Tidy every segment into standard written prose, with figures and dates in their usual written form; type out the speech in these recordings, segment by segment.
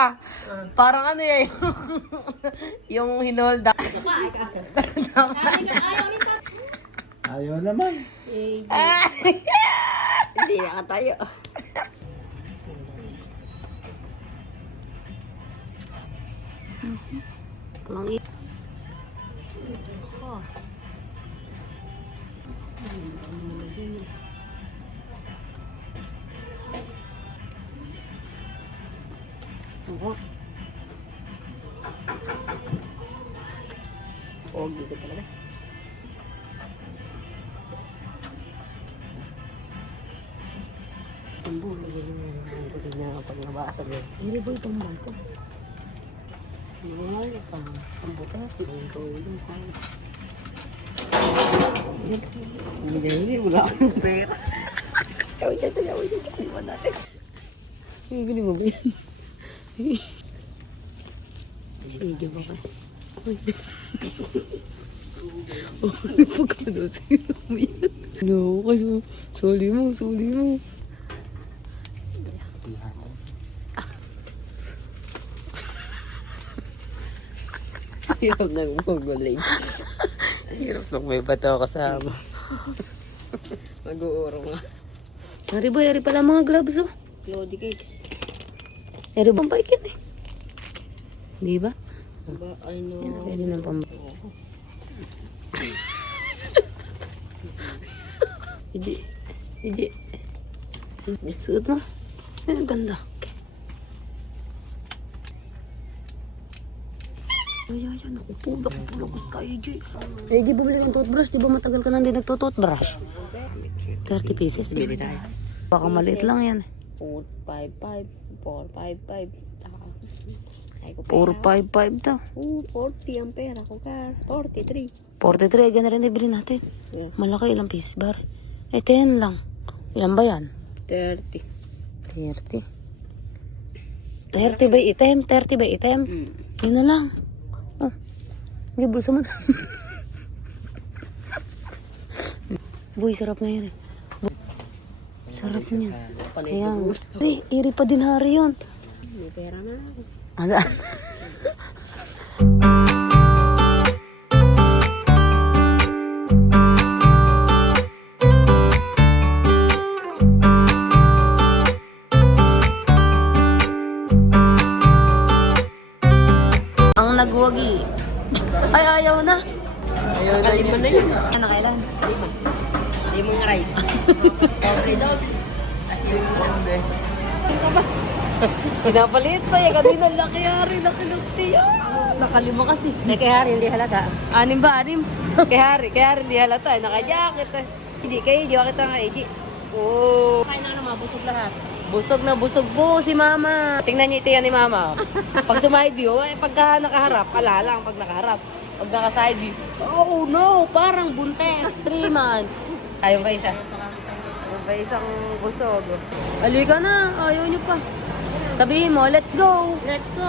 pa. Parang ano eh. Yung hinold up. Ayaw naman. Hindi nakatayo. Pogi ko talaga. Tumbo, hindi na pag nabasag yun. Hindi ba itong bangko? Ay, pambuta, tulong ka. Hindi, wala akong pera. Yaw dyan, kaliwan natin. Ang galing mo ba yan? Sige ba ka? Pagkano sa'yo mo yan? No, kasi suli mo. Hirap nang maguling. Hirap nang may bato kasama. Mag-uurong nga. Yari pala mga gloves oh. Lodi cakes. Yari bang bike yan eh. Di ba? Ba, ano? Pwede na pang... Hindi. Suot mo. Ay, ang ganda. Okay. Ay, nakupulok kayo, Joy. Eh, di bumili ng toothbrush. Di ba matagal ka na hindi nagtutoothbrush? 30 pieces. Bili tayo. Baka maliit lang yan. 455. 455 daw. 40 ang pera ko ka. 43. 43, gana rin ibili natin. Yeah. Malaki, ilang piece bar? 10 lang. Ilan ba yan? 30. 30 ba item? 30 ba item? Yun na lang. Oh, hindi, bulsa mo na. Boy, sarap na yun eh. Sarap niya. Ayan. Ay, iri pa din hari yun. May pera na ako. Asa? Ang nagwagi. Ay, ayaw na. Kalima na yun. Ano kailan? Limang rice. Doble. Kasi yung hindi. Pinapalit pa yan. Kanina laki hari. Laki ng tiya. Nakalima kasi. Kay Hari hindi halata. 6 ba? 6? Kay Hari hindi halata. Naka-jacket eh. Hindi kayo. Jacket ang kayo. Oh. Kain na naman, busog lahat. Busog na busog po si Mama. Tingnan niyo ito yan ni Mama. Pag sa side view, pagka nakaharap, lang pag nakaharap. Pag naka-side view, oh no, parang buntes. 3 months. Ayaw ba isa? Ayaw ba isang busog? Halika na, ayaw niyo pa. Sabihin mo, let's go. Let's go.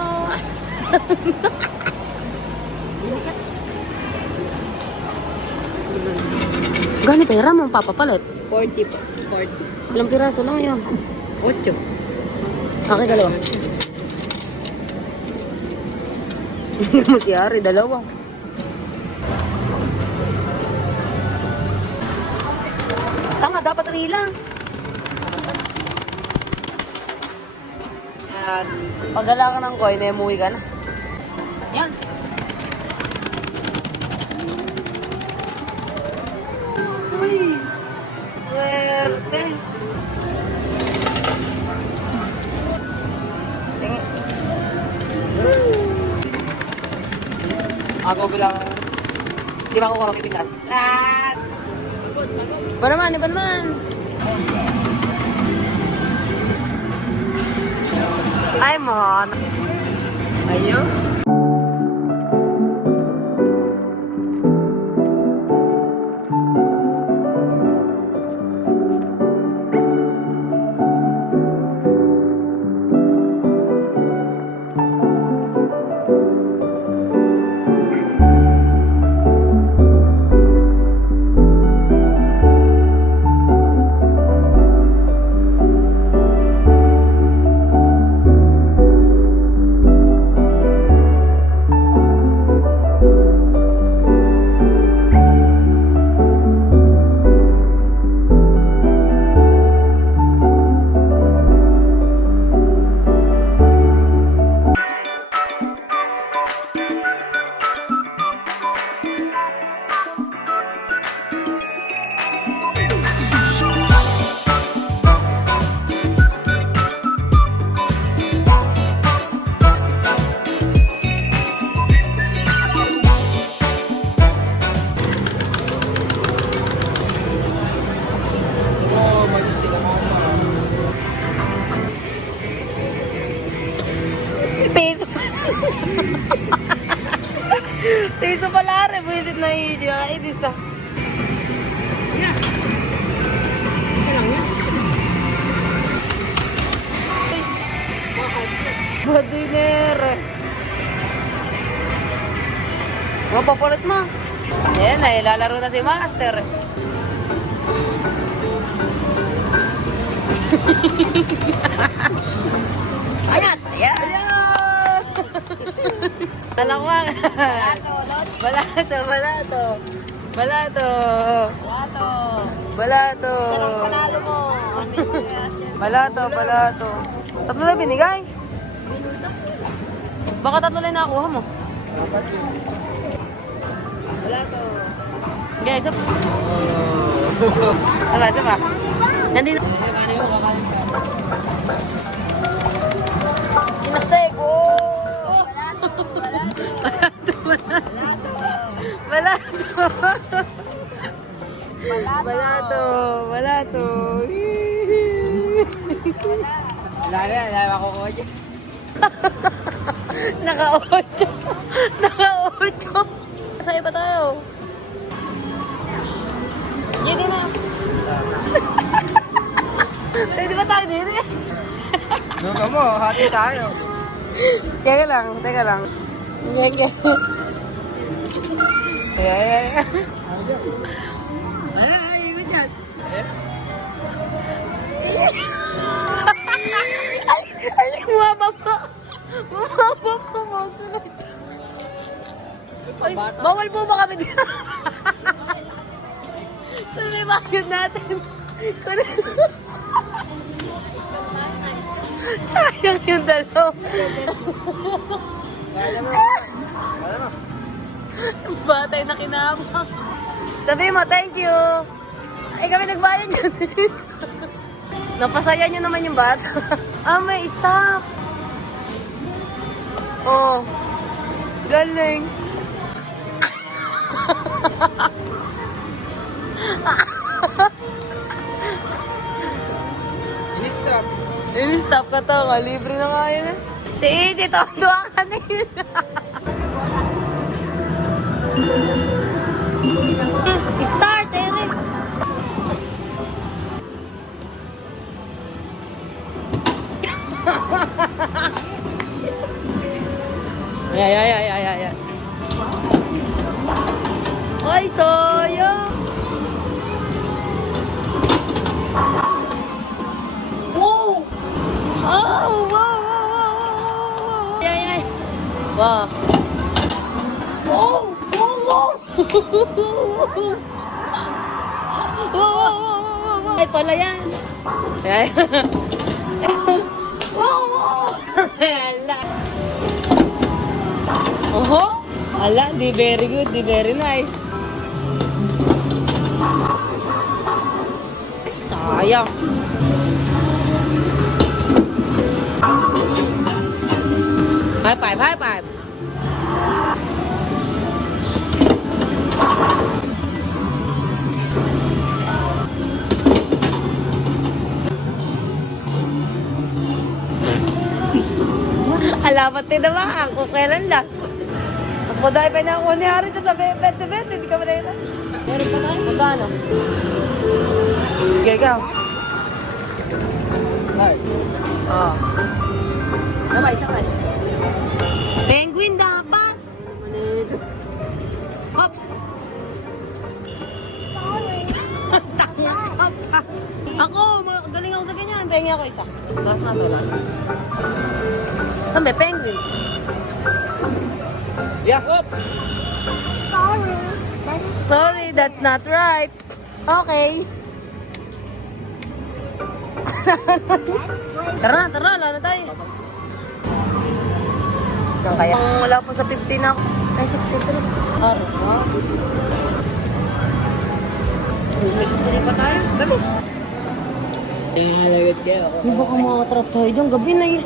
Gano'ng pera mo papapalit? 40 po. 40. Ilang piraso lang yun? 8. Akin dalawa. Hindi mo si Ari, dalawa. Tama, dapat 3 lang. Yan. Pagala ka ng coin, umuwi ka na. Yan. Uy! Swerte! Ako bilang di ba ako kurang ipikas? Ah! Iba naman. Ay, mon. Ayo. Piso. Piso pala rin. Buisit na hindi. Nakainis ah. Isa lang yan. Badiner. Mapapalit mo. Ayan na, lalaro na si Master. Ayan! Ayan! Talakwang! Balato, balato. Balato. Balato. Isa lang panalo mo. Balato, balato. Tatlo na binigay? Baka tatlo lang nakuha mo. Balato. Okay, isa pa. Wala, isa pa. Nandito. Kinastek! Oh! Balato, balato. Balato. Balato, balato. Lagi, makukuha dyan. Naka-8. Naka-8. Sa iba tayo. Gini na. Pwede ba tayo dito? Nuga mo, hati tayo. Teka lang, teka lang. Teka. Ay, iba dyan. Ay, bumaba pa. Bumaba pa, magulat. Ay, bawal po ba kami dito? Kung may bakit natin. Sayang yung dalaw. Batay na kinamang. Sabi mo, thank you. Ay, kami nagbayad dyan. Napasaya nyo naman yung bata. May stop. Oh. Galing. Ini-stop. Stop ka to. Libre na nga yun. Si Edie, tuwa kanina. Start, Eric. Yeah. Oy, soyo. Wow. Oh. Yeah. Wow. Ay, pala yan. Ay. Oho. Ala, di very good, di very nice. Ay, sayang. High five. Alamat din naman kung kailan last. Mas madami pa na ako ni Harry sa 20-20, hindi ka ba na meron pa tayo? Magkano? Okay, ikaw. Oo. Sabay. Penguin dapat. Hops. Ako, galing ako sa ganyan. Pengi ako isa. Last na to, last. Saan ba? Penguin. Yeah, up. Sorry, that's not right. Okay. Tara, lalo tayo. Hanggang kaya. Wala po sa 15 ako. Ay, 63. Araw. May 63 pa tayo. Galis. Halagat kayo. Hindi ba kung mga trap tayo dyan? Gabi na yun.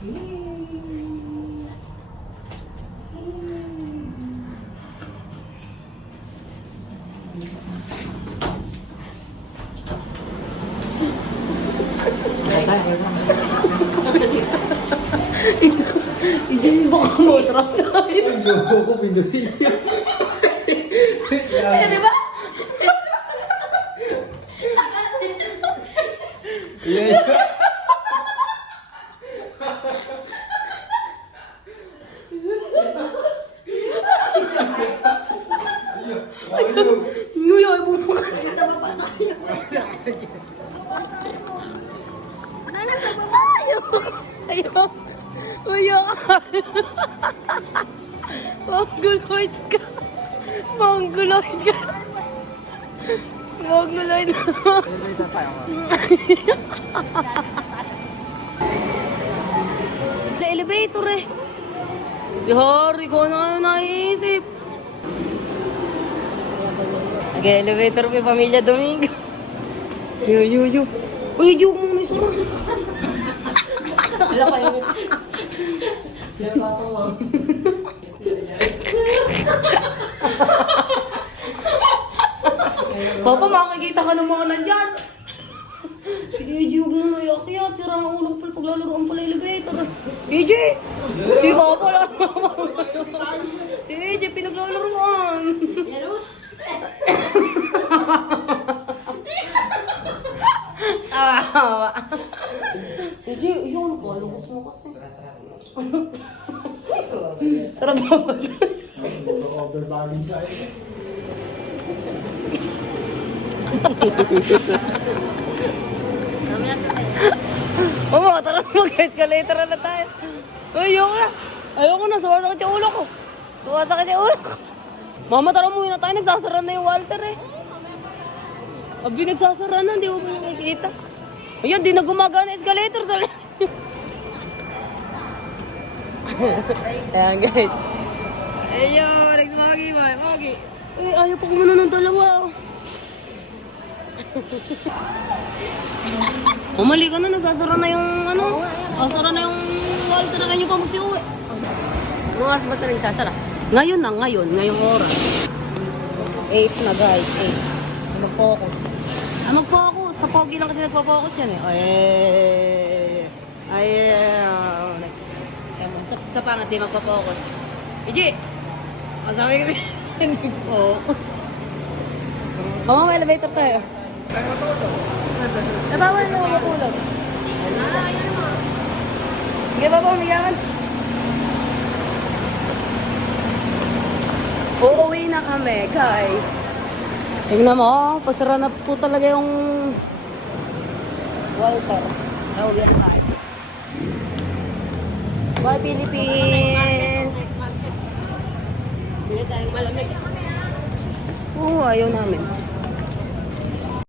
Hindi baka mo trap tayo. Loko ko, binuhin. Eh, di ba? Yan. Nguyo, ay bumukas. Ayaw. Nguyo ka. Mongoloid ka. Mongoloid ka. Mongoloid ka. Elevator eh. Si Harry, kung ano naiisip. Nag-elevator pa yung pamilya Domingo. Yo. Uy, yung muna isa. Wala kayo. Papa, makikita ka ng mga nandyan. Sige, EJ, huwag mo nayak-yak. Sira ang ulo pala paglalaroan pala elevator. EJ! Si Papa lang. Si EJ, pinaglalaroan. Awa. EJ, yun. Kalungos mo kasi. Tara, bawal. Overbalance sa'yo. Oo, tara mag-escalator na tayo. Ayoko na, sumasakit yung ulo ko. Mama, tara muna tayo, nagsasara na yung Walter eh. Abi, nagsasara na, hindi mo ba nakikita? Ayun, di na gumagana escalator talaga. Ayan guys. Ayun, Magi. Ay, ayaw pa kumuna ng dalawa. Mali ka na, nagsasara na yung ano. Sasara na yung Walter na ganyan pa mo si uwi. Mga oras ba ito nagsasara? Ngayong oras. 8 na guys, 8. Mag-focus. Mag-focus. Sa pogi lang kasi nagpo-focus yan eh. Sa pangat di magpo-focus. Iji! Ang sabi ko hindi po. Mama, may elevator tayo. Nabawal na matulog. Sige ba po, umiyakan? Uuwi na kami, guys. Tingnan mo, pasara na po talaga yung Walter. Nauwi na tayo. Bye, Philippines! Bili tayong malamig. Oo, ayaw namin.